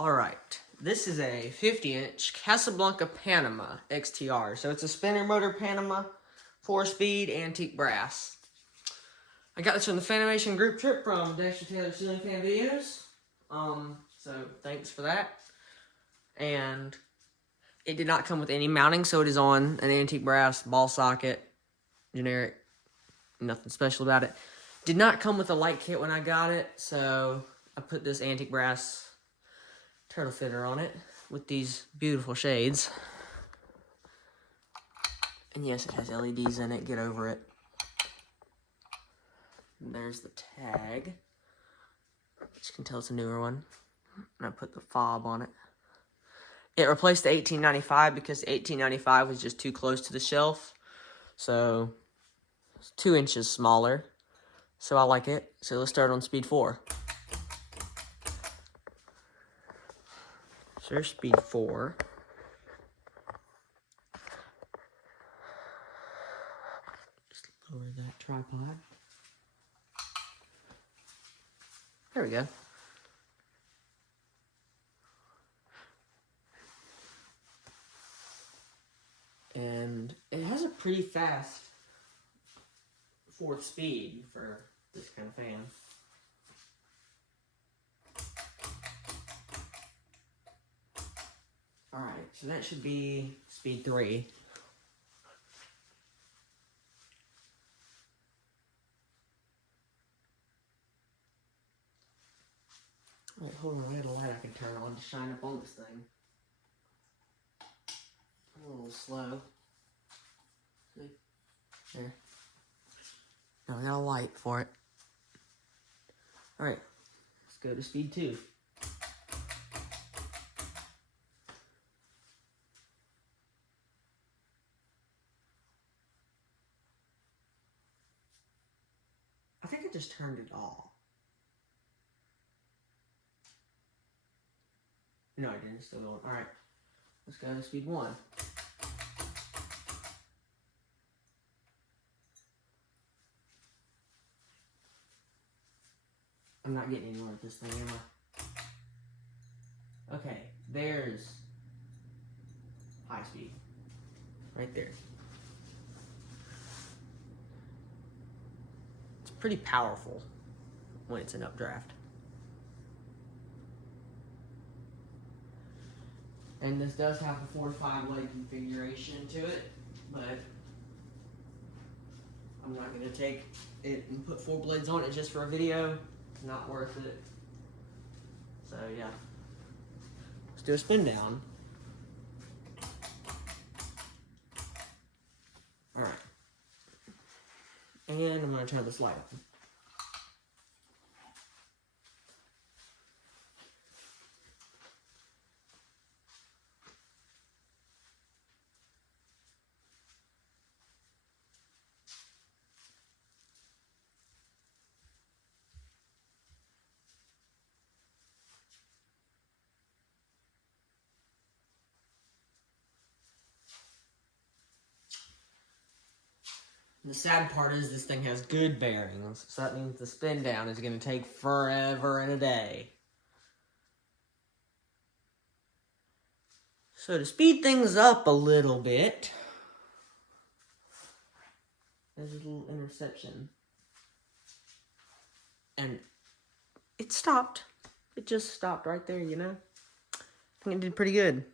Alright, this is a 50-inch Casablanca Panama XTR. So it's a spinner motor Panama, 4-speed, antique brass. I got this from the Fanimation group trip from Dexter Taylor Ceiling Fan Videos. So thanks for that. And it did not come with any mounting, so it is on an antique brass ball socket, generic, nothing special about it. Did not come with a light kit when I got it, so I put this antique brass turtle fitter on it with these beautiful shades. And yes, it has LEDs in it, get over it. And there's the tag, which you can tell it's a newer one. And I put the fob on it. It replaced the 1895 because the 1895 was just too close to the shelf. So it's 2 inches smaller. So I like it. So let's start on speed 4. So there's speed 4. Just lower that tripod. There we go. And it has a pretty fast 4th speed for this kind of fan. Alright, so that should be speed 3. Wait, hold on, I got a light I can turn on to shine up on this thing. A little slow. See? There. Now I got a light for it. Alright, let's go to speed 2. I think I just turned it off. No, I didn't. It's still going. Alright, let's go to speed 1. I'm not getting anywhere with this thing, am I? Okay, there's high speed. Right there. It's pretty powerful when it's in updraft. And this does have a 4 to 5 blade configuration to it, but I'm not going to take it and put 4 blades on it just for a video. It's not worth it. So yeah, let's do a spin down. All right, and I'm going to turn this light on. The sad part is this thing has good bearings, so that means the spin down is going to take forever and a day. So to speed things up a little bit, there's a little interception. And it stopped. It just stopped right there, you know? I think it did pretty good.